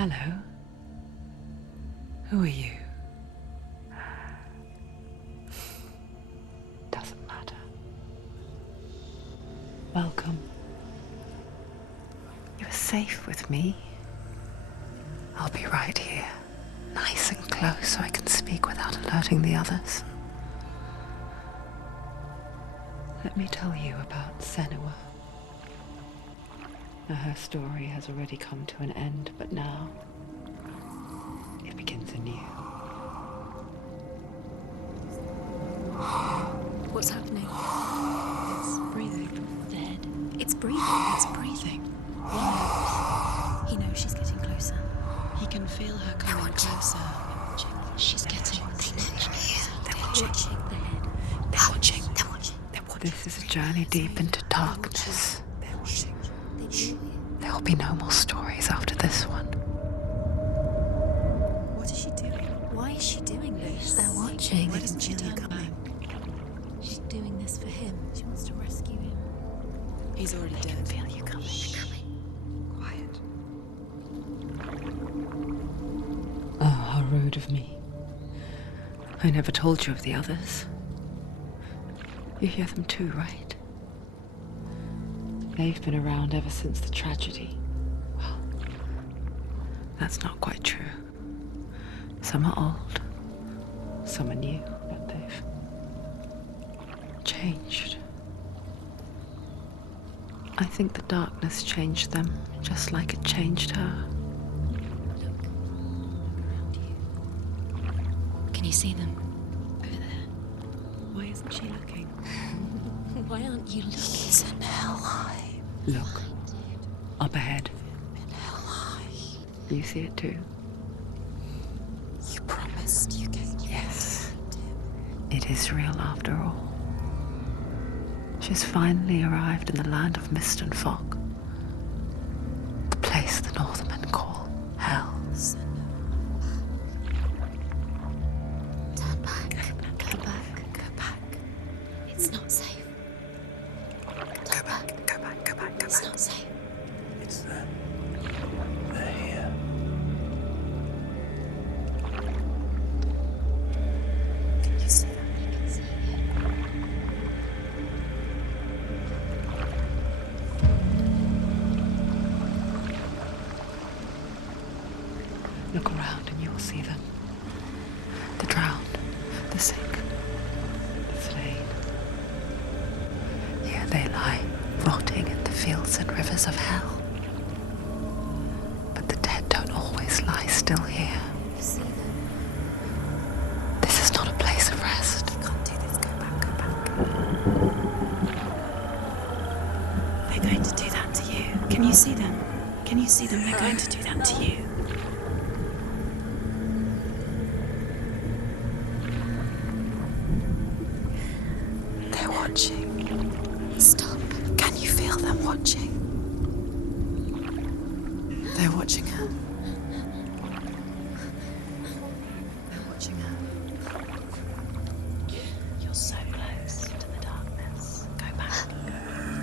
Hello. Who are you? Doesn't matter. Welcome. You are safe with me. I'll be right here, nice and close so I can speak without alerting the others. Let me tell you about Senua. Now, her story has already come to an end, but now it begins anew. What's happening? It's breathing. Dead. It's breathing. It's breathing. Why? He knows she's getting closer. He can feel her coming closer. She's getting closer. They're watching the head. They're watching. They're watching. This is a journey deep into darkness. They're watching. There will be no more stories after this one. What is she doing? Why is she doing this? They're watching. Why doesn't she turn back? She's doing this for him. She wants to rescue him. He's already dead. I can feel you coming. Quiet. Oh, how rude of me. I never told you of the others. You hear them too, right? They've been around ever since the tragedy. Well, that's not quite true. Some are old, some are new, but they've changed. I think the darkness changed them, just like it changed her. Look around you. Can you see them? Over there. Why isn't she looking? Why aren't you looking? He's in hell high. Look, up ahead. In hell high. You see it too? You promised you gave me. Yes. It is real after all. She's finally arrived in the land of mist and fog. The place the Northmen call hell. Turn back. Go back. Go back. It's not safe. Go back, go back, go back, go It's back. not safe. It's them. They're here. Can you see them? I can see it. Look around and you will see them. The drowned, the sick, the slain. Here they lie, rotting in the fields and rivers of hell. But the dead don't always lie still here. You see them? This is not a place of rest. You can't do this. Go back. Go back. They're going to do that to you. Can you see them? Can you see them? They're going to do that to you. They're watching. Stop. Can you feel them watching? They're watching her. They're watching her. You're so close to the darkness. Go back.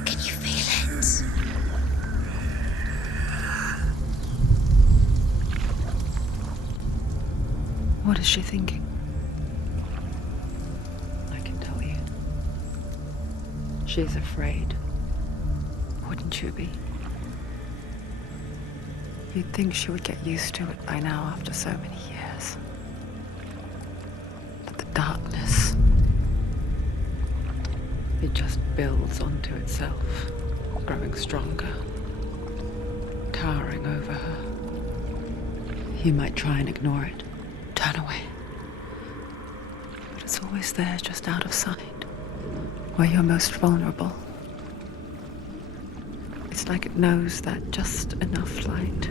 Can you feel it? What is she thinking? I can tell you. She's afraid. Wouldn't you be? You'd think she would get used to it by now after so many years. But the darkness, it just builds onto itself, growing stronger, towering over her. You might try and ignore it, turn away. But it's always there, just out of sight, where you're most vulnerable. It's like it knows that just enough light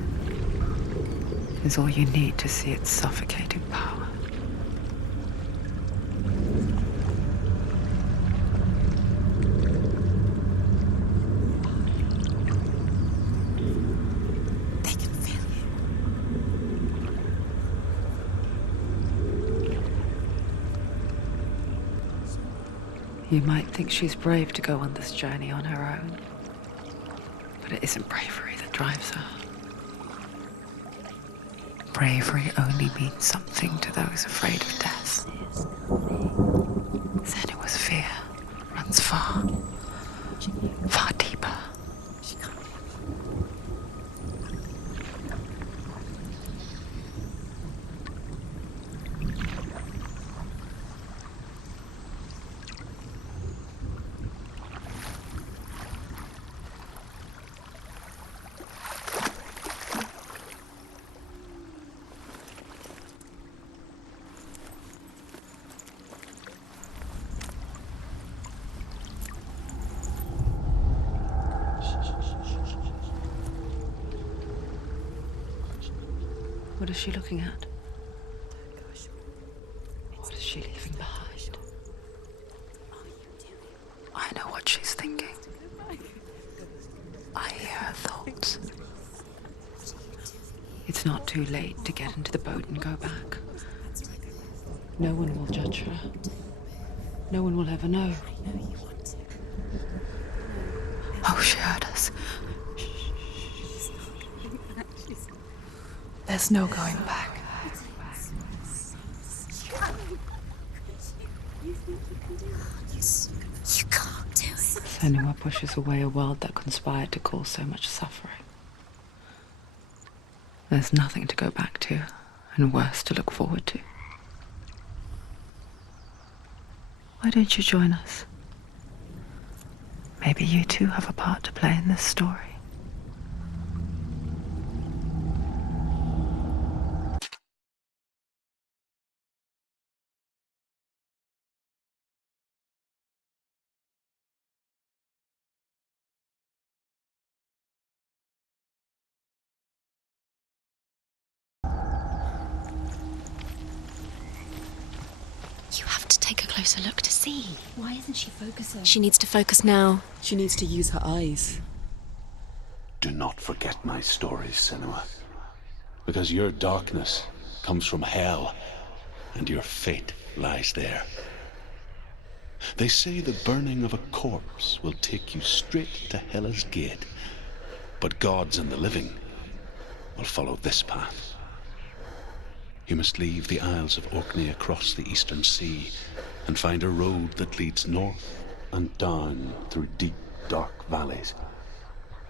is all you need to see its suffocating power. They can feel you. You might think she's brave to go on this journey on her own, but it isn't bravery that drives her. bravery only means something to those afraid of death. Senua's fear runs far, far deeper. What is she looking at? What is she leaving behind? I know what she's thinking. I hear her thoughts. It's not too late to get into the boat and go back. No one will judge her. No one will ever know. Oh, she heard us. There's no going back. You can't do it. Senua pushes away a world that conspired to cause so much suffering. There's nothing to go back to, and worse to look forward to. Why don't you join us? Maybe you too have a part to play in this story. You have to take a closer look to see. Why isn't she focusing? She needs to focus now. She needs to use her eyes. Do not forget my stories, Senua. Because your darkness comes from hell, and your fate lies there. They say the burning of a corpse will take you straight to Hela's gate, but gods and the living will follow this path. You must leave the Isles of Orkney across the eastern sea and find a road that leads north and down through deep, dark valleys.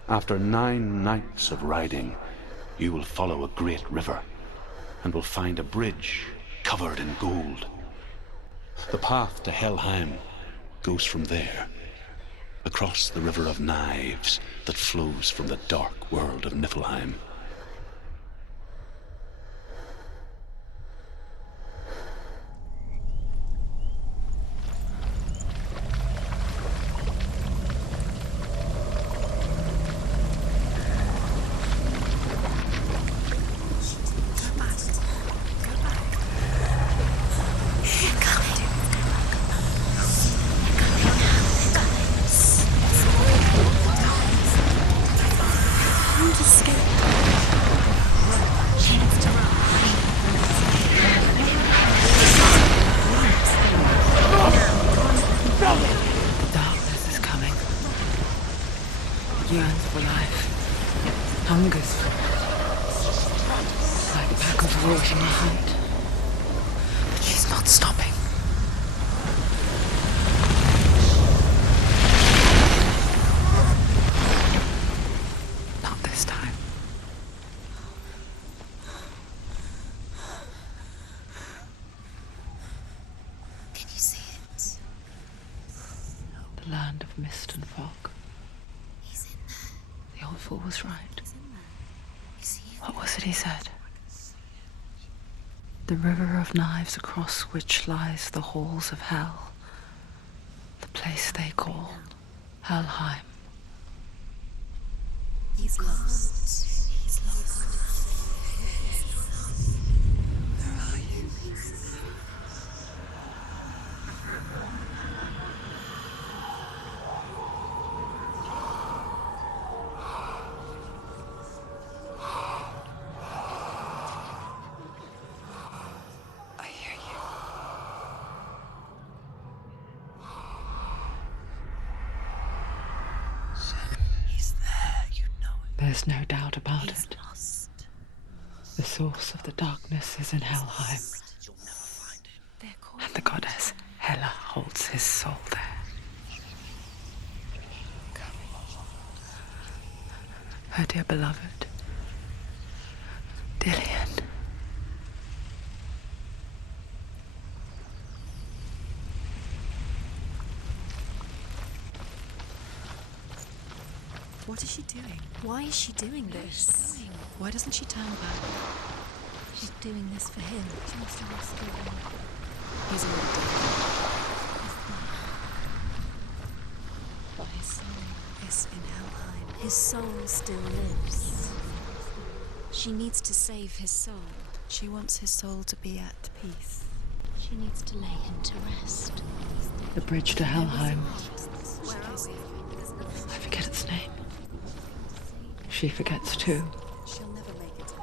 After 9 nights of riding, you will follow a great river and will find a bridge covered in gold. The path to Helheim goes from there, across the river of knives that flows from the dark world of Niflheim. Yearns for life, hungers for it, like a pack of wolves on a hunt. But she's not stopping. Not this time. Can you see it? The land of mist and fog. He's in there. The old fool was right. He's in there. You see him? What was it he said? The river of knives across which lies the halls of hell. The place they call Helheim. He's lost. He's lost. Where are you? I hear you. He's there, you know it. There's no doubt about He's it. lost. The source of the darkness is in Helheim, and the goddess Hela holds his soul there. Her dear beloved, Dillian. What is she doing? Why is she doing this? Why doesn't she turn back? She's doing this for him. She wants to rescue him. He's already dead. But his soul is in Helheim. His soul still lives. She needs to save his soul. She wants his soul to be at peace. She needs to lay him to rest. The bridge to Helheim. Where are we? I forget its name. She forgets too. She'll never make it.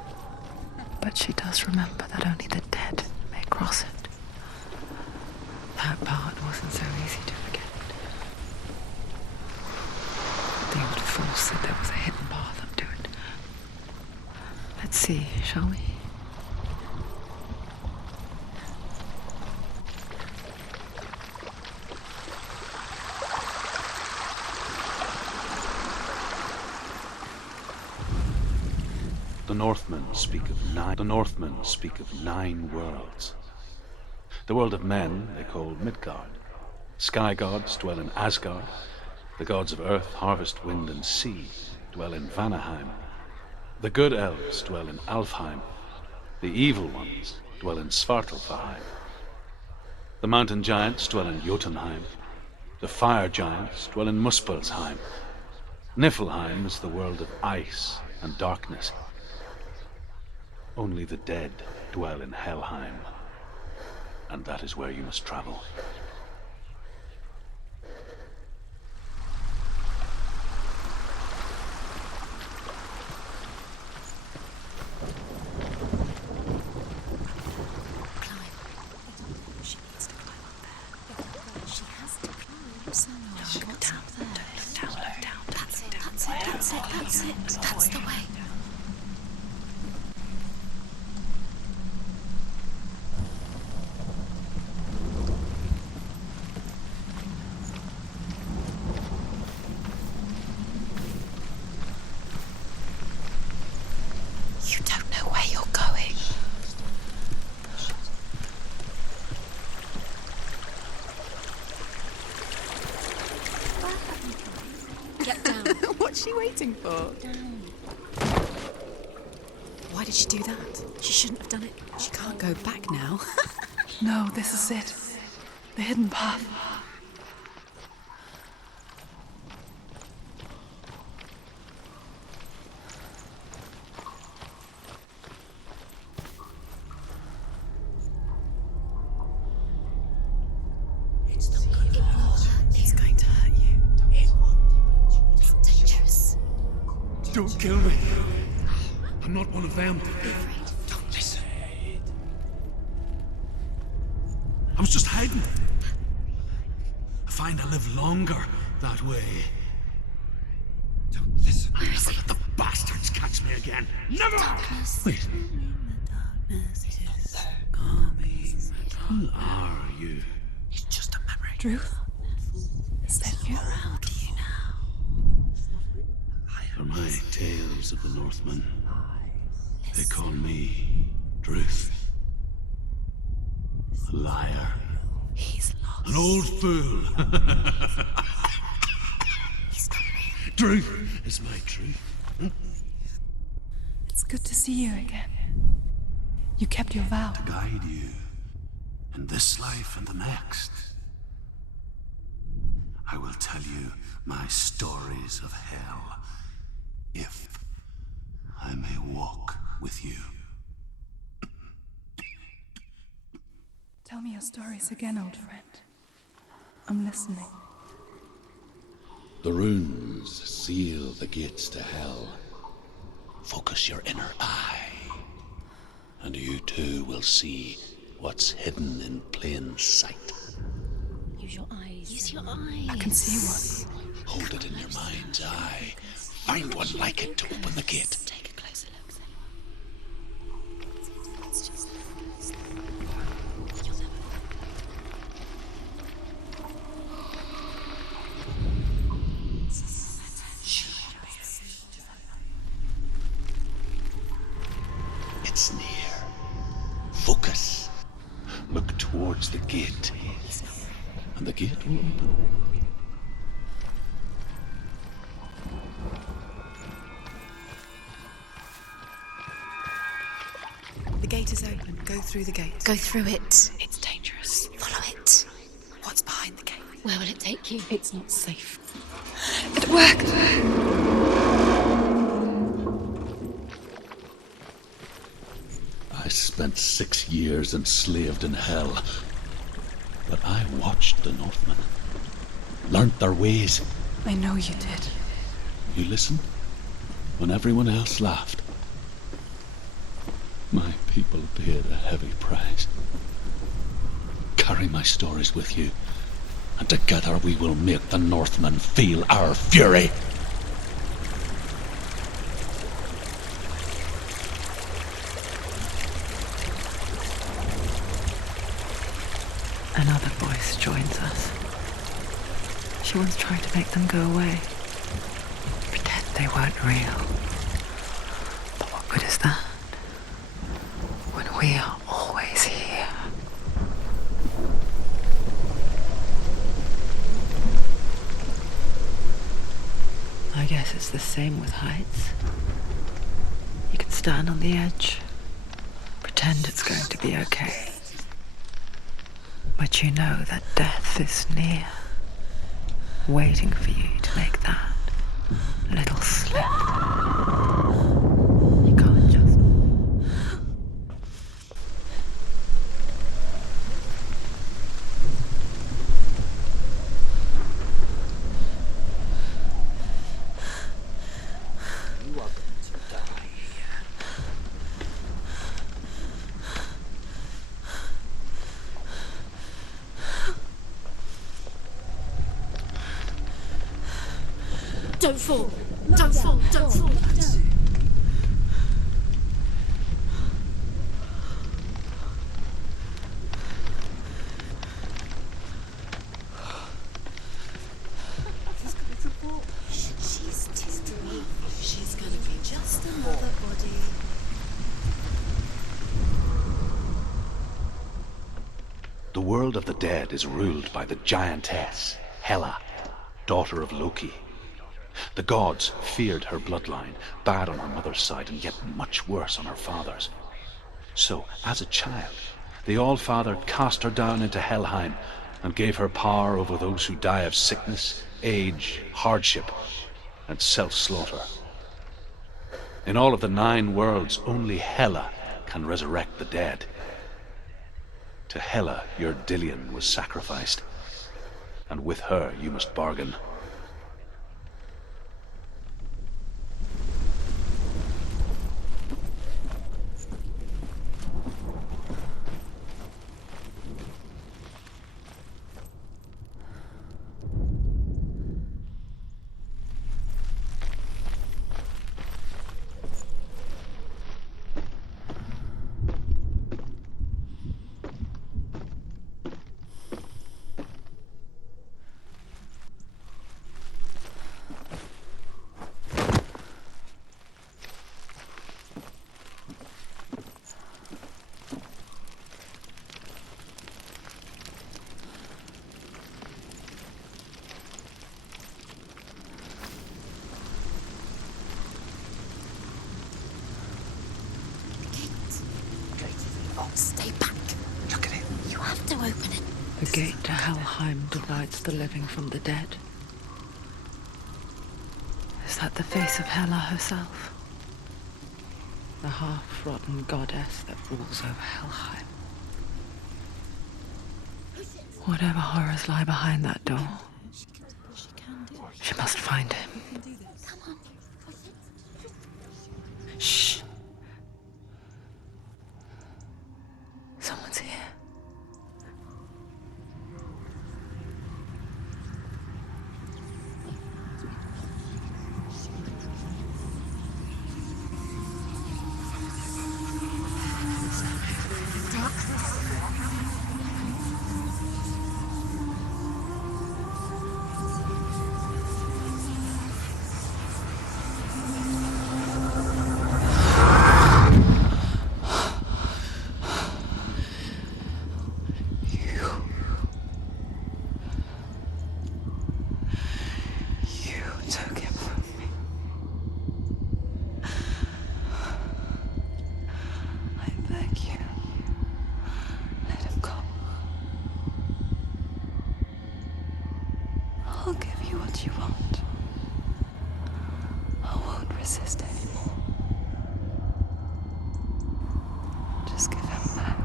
But she does remember that only the dead may cross it. That part wasn't so easy to forget. The old fool said there was a hidden path up to it. Let's see, shall we? The Northmen speak of 9 worlds. The world of men they call Midgard. Sky gods dwell in Asgard. The gods of earth, harvest, wind, and sea dwell in Vanaheim. The good elves dwell in Alfheim. The evil ones dwell in Svartalfheim. The mountain giants dwell in Jotunheim. The fire giants dwell in Muspelheim. Niflheim is the world of ice and darkness. Only the dead dwell in Helheim, and that is where you must travel. She needs to climb up there. She has to climb. Senua, what's up there? Look down. That's it, that's it, that's it, that's it. That's the way. You don't know where you're going. Get down. What's she waiting for? Why did she do that? She shouldn't have done it. She can't go back now. No, this is it. The hidden path. He's going to hurt you. It's dangerous. Don't kill me. I'm not one of them. Don't listen. I was just hiding. I find I live longer that way. Don't listen. I'm never let the bastards catch me again. Never! Wait. Who are you? It's just a memory. Drew? Is that you? Around you now. For my tales of the Northmen, they call me Druth. A liar. He's lost. An old fool. He's not real. Truth is my truth. It's good to see you again. You kept your vow. To guide you in this life and the next. I will tell you my stories of hell, if I may walk with you. Tell me your stories again, old friend. I'm listening. The runes seal the gates to hell. Focus your inner eye, and you too will see what's hidden in plain sight. Use your eyes. Use your eyes. I can see one. Hold it in your mind's eye. Find one like it to open the gate. Take a closer look, Senua. the gate. And the gate will open. The gate is open. Go through the gate. Go through it. It's dangerous. Follow it. What's behind the gate? Where will it take you? It's not safe. It worked! I spent 6 years enslaved in hell. But I watched the Northmen. Learnt their ways. I know you did. You listened when everyone else laughed. My people paid a heavy price. Carry my stories with you, and together we will make the Northmen feel our fury. Another voice joins us. She once tried to make them go away. Pretend they weren't real. But what good is that? When we are always here. I guess it's the same with heights. You can stand on the edge, pretend it's going to be okay. But you know that death is near, waiting for you to make that little slip. You can't just... You are going to die here. Don't fall. Don't fall. Don't fall. She's just She's gonna be just another body. The world of the dead is ruled by the giantess, Hela, daughter of Loki. The gods feared her bloodline, bad on her mother's side and yet much worse on her father's. So, as a child, the All-Father cast her down into Helheim and gave her power over those who die of sickness, age, hardship, and self-slaughter. In all of the 9 worlds, only Hela can resurrect the dead. To Hela, your Dillion was sacrificed, and with her you must bargain. Stay back. Look at it. You have to open it. The gate to Helheim divides the living from the dead. Is that the face of Hela herself? The half-rotten goddess that rules over Helheim. Whatever horrors lie behind that door, she must find him. Shh. Someone's here. I'll give you what you want. I won't resist anymore. Just give him back.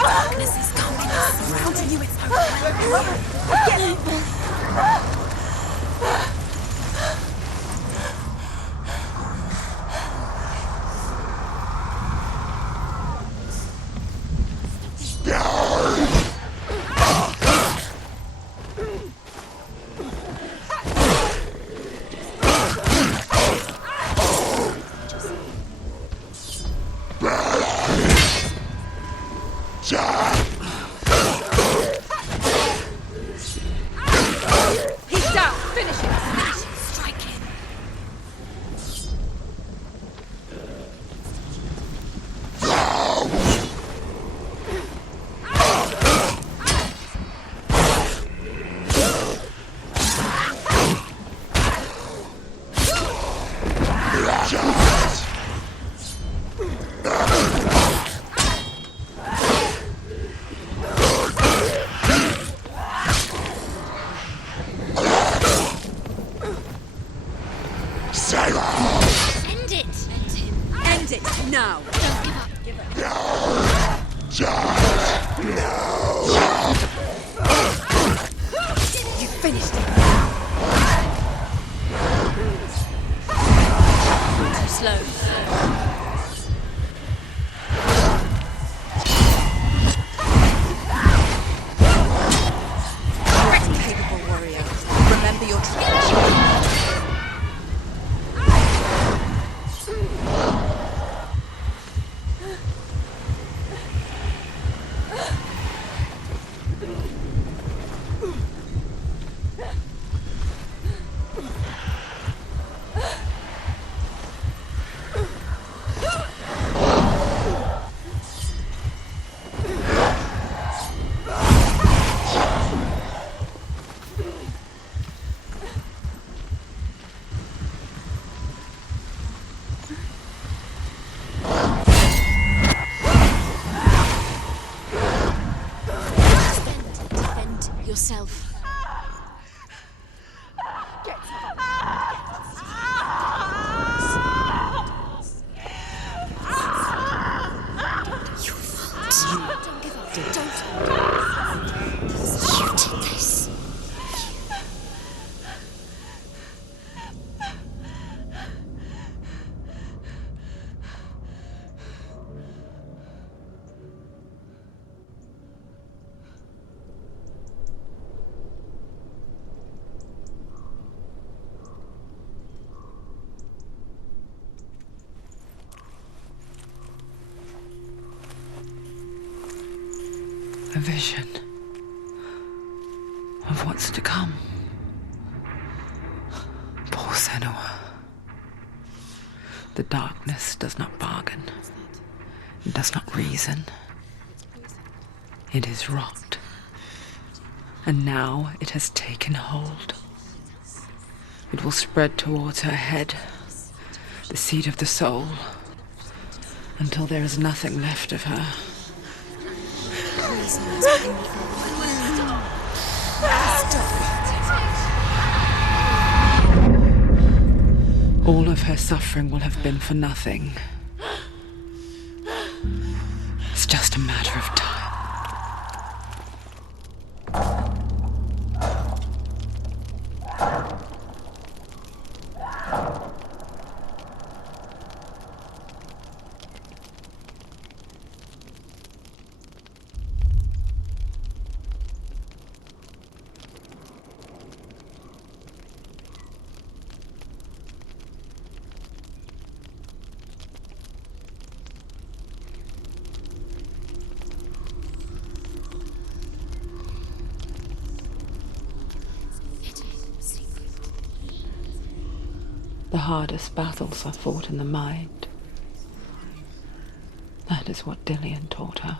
Darkness is coming. Surrounding you, it's He's down! Finish him! strike him. End it! End him. End it now! Don't give up. You finished him! Too slow. Capable warrior. Remember your tradition. Defend yourself. Your fault. Don't give up. Don't. You did this. A vision of what's to come. Poor Senua. The darkness does not bargain. It does not reason. It is rot. And now it has taken hold. It will spread towards her head, the seat of the soul, until there is nothing left of her. All of her suffering will have been for nothing. It's just a matter of time. The hardest battles are fought in the mind. That is what Dillian taught her.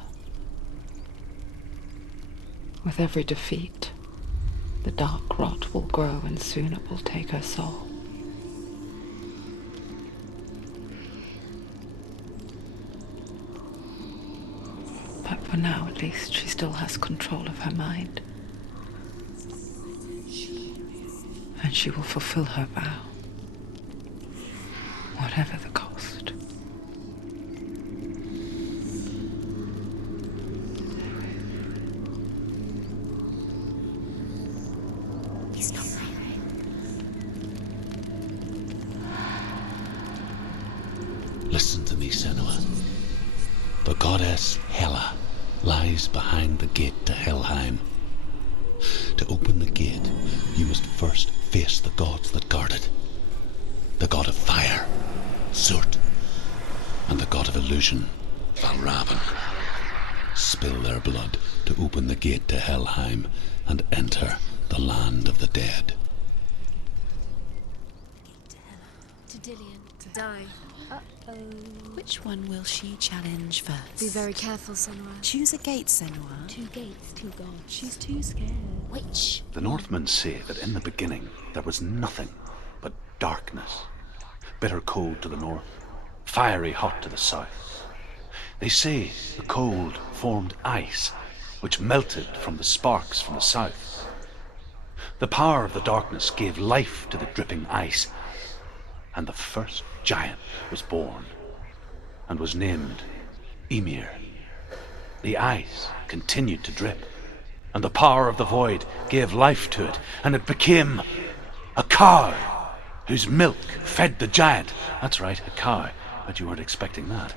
With every defeat, the dark rot will grow and soon it will take her soul. But for now, at least, she still has control of her mind. And she will fulfill her vow, whatever the cost. He's not there. Listen to me, Senua. The goddess Hela lies behind the gate to Helheim. To open the gate, you must first face the gods that guard it. The god of fire, Surt, and the god of illusion, Valravn. Spill their blood to open the gate to Helheim and enter the land of the dead. To Dillian. To die. Which one will she challenge first? Be very careful, Senua. Choose a gate, Senua. 2 gates, 2 gods. She's too scared. Which? The Northmen say that in the beginning there was nothing but darkness. Bitter cold to the north, fiery hot to the south. They say the cold formed ice, which melted from the sparks from the south. The power of the darkness gave life to the dripping ice, and the first giant was born, and was named Ymir. The ice continued to drip, and the power of the void gave life to it, and it became a cow, whose milk fed the giant. That's right, a cow, but you weren't expecting that.